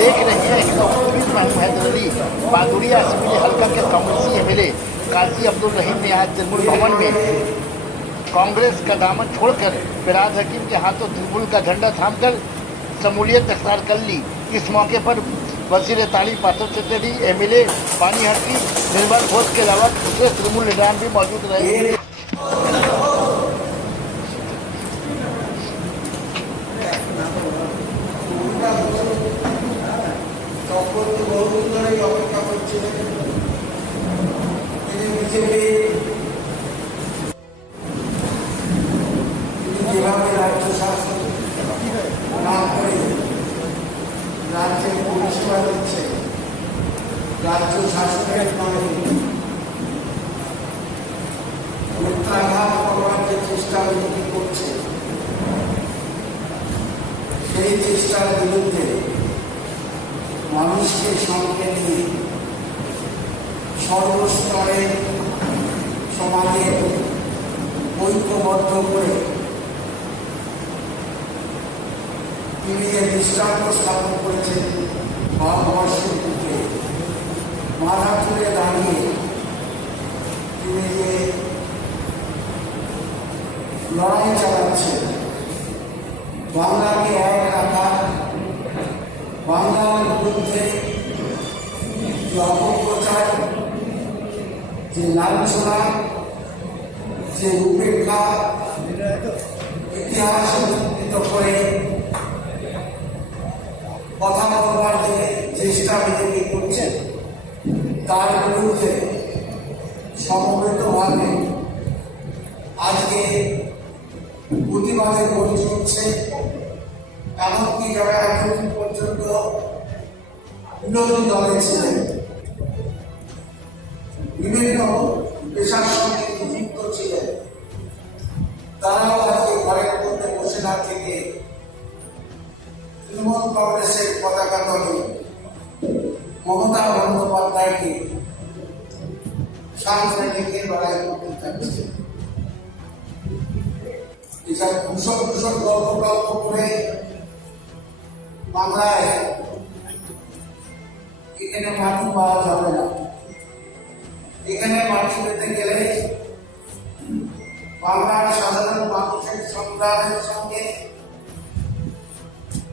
देख रहे हैं हैदराली बहादुरिया असम्बली हल्का के कांग्रेसी एमएलए काजी अब्दुलरहीम ने आज तृणमूल भवन में कांग्रेस का दामन छोड़कर फिराद हकीम के हाथों तृणमूल का झंडा थामकर समुलियत अख्तियार कर ली। इस मौके पर वजीर तालीम पाथर चतुर्वेदी, एमएलए पानी हकी, निर्मल घोष के अलावा दूसरे तृणमूल लीडरान भी मौजूद रहे। राज्य পরিষেবা দিচ্ছে, রাজ্য শাসনের মিথ্যাঘাত করবার যে চেষ্টা করছে, সেই চেষ্টার বিরুদ্ধে মানুষকে সঙ্গে নিয়ে সর্বস্তরে সমাজে ঐক্যবদ্ধ করে তিনি যে দৃষ্টান্ত স্থাপন করেছেন ভারতবর্ষের বুকে মাথা তুলে দাঁড়িয়ে তিনি যে লড়াই চালাচ্ছেন বাংলাকে এক রাখা, বাংলার বিরুদ্ধে যে অপপ্রচার, যে লাঞ্ছনা, যে উপেক্ষা, ইতিহাস উদ্ধৃত করে কথা বলবার যে চেষ্টা বিজেপি করছেন, তার বিরুদ্ধে সমবেতভাবে আজকে প্রতিবাদের গতি চলছে। এমনকি যারা এতদিন পর্যন্ত বিরোধী দলে ছিলেন, বিভিন্ন পেশার সঙ্গে যুক্ত ছিলেন, তারাও আজকে ঘরের মধ্যে বসে না থেকে তৃণমূল কংগ্রেসের পতাকা তলে মমতা বন্দ্যোপাধ্যায়কে সামনে রেখে লড়াই করতে চাচ্ছে। এসব ভূষণ ভূষণ গল্প করে বাংলায় এখানে মাটি পাওয়া যাবে না। এখানে মাটি পেতে গেলে বাংলার সাধারণ মানুষের সংগ্রামের সঙ্গে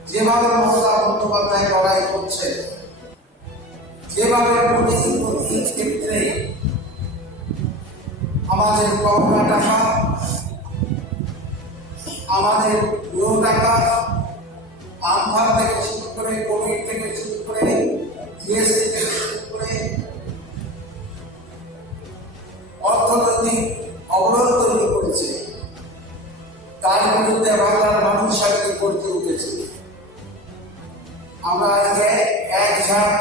যেভাবে মমতা বন্দ্যোপাধ্যায় লড়াই করছে, যেভাবে প্রতি ক্ষেত্রে আমাদের পাওনা টাকা, আমাদের পুরো টাকা, আমফান থেকে শুরু করে, কোভিড থেকে শুরু করে, জিএসটি থেকে শুরু করে অর্থনৈতিক অবরোধ তৈরি করেছে, তার বিরুদ্ধে বাংলার মানুষ সাথে করতে উঠেছে। আমরা আজকে এক ঝাঁক